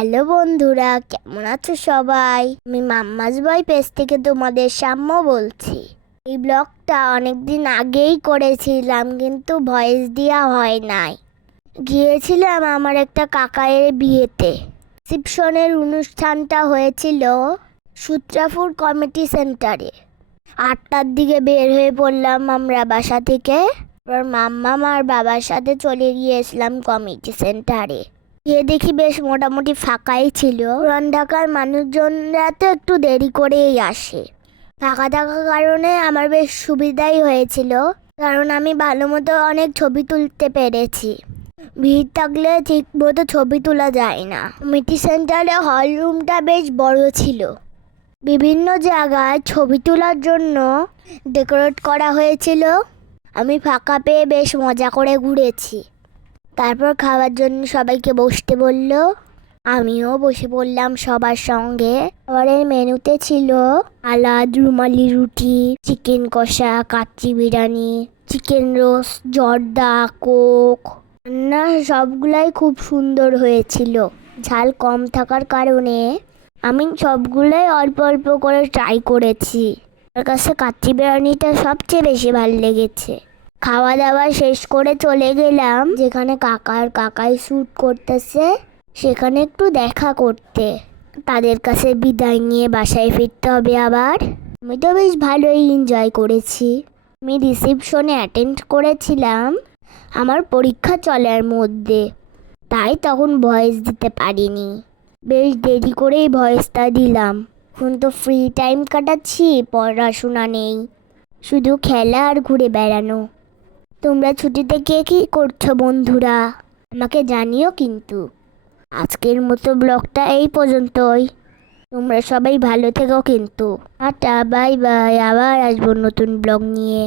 Hello বন্ধুরা, কেমন আছো সবাই? আমি মাম্মাস বয় পেজ থেকে তোমাদের সাম্য বলছি। এই ব্লগটা অনেকদিন আগেই করেছিলাম, কিন্তু ভয়েস দেওয়া হয় নাই। গিয়েছিলাম আমার একটা কাকায়ের বিয়েতে। রিসেপশনের অনুষ্ঠানটা হয়েছিল সূত্রাপুর কমিটি সেন্টারে। 8টার দিকে বের হয়ে পড়লাম আমরা বাসা থেকে। এবার মাম্মা আর বাবার সাথে চলে গিয়েছিলাম কমিটি সেন্টারে। গিয়ে দেখি বেশ মোটামুটি ফাঁকাই ছিল। পুরান ঢাকার মানুষজনরা তো একটু দেরি করেই আসে। ফাঁকা থাকার কারণে আমার বেশ সুবিধাই হয়েছিল, কারণ আমি ভালো মতো অনেক ছবি তুলতে পেরেছি। ভিড় থাকলে ঠিক মতো ছবি তোলা যায় না। কমিটি সেন্টারে হল রুমটা বেশ বড় ছিল। বিভিন্ন জায়গায় ছবি তোলার জন্য ডেকোরেট করা হয়েছিল। আমি ফাঁকা পেয়ে বেশ মজা করে ঘুরেছি। তারপর খাওয়ার জন্য সবাইকে বসতে বলল, আমিও বসে পড়লাম সবার সঙ্গে। খাবারের মেনুতে ছিল আলাদ রুমালি রুটি, চিকেন কষা, কাচ্চি বিরিয়ানি, চিকেন রোস্ট, জর্দা, কোক। রান্না সবগুলাই খুব সুন্দর হয়েছিল। ঝাল কম থাকার কারণে আমি সবগুলোই অল্প অল্প করে ট্রাই করেছি। আমার কাছে কাচ্চি বিরিয়ানিটা সবচেয়ে বেশি ভালো লেগেছে। খাওয়া দাওয়া শেষ করে চলে গেলাম যেখানে কাকাই শ্যুট করতেছে, সেখানে একটু দেখা করতে। তাদের কাছে বিদায় নিয়ে বাসায় ফিরতে হবে আবার। আমি তো বেশ ভালোই এনজয় করেছি। আমি রিসেপশনে অ্যাটেন্ড করেছিলাম আমার পরীক্ষা চলার মধ্যে, তাই তখন ভয়েস দিতে পারিনি। বেশ দেরি করেই ভয়েসটা দিলাম। এখন তো ফ্রি টাইম কাটাচ্ছি, পড়াশোনা নেই, শুধু খেলা আর ঘুরে বেড়ানো। তোমরা ছুটিতে কে কী করছো বন্ধুরা, আমাকে জানিও কিন্তু। আজকের মতো ব্লগটা এই পর্যন্তই। তোমরা সবাই ভালো থেকো কিন্তু। টাটা, বাই বাই, আবার আসবো নতুন ব্লগ নিয়ে।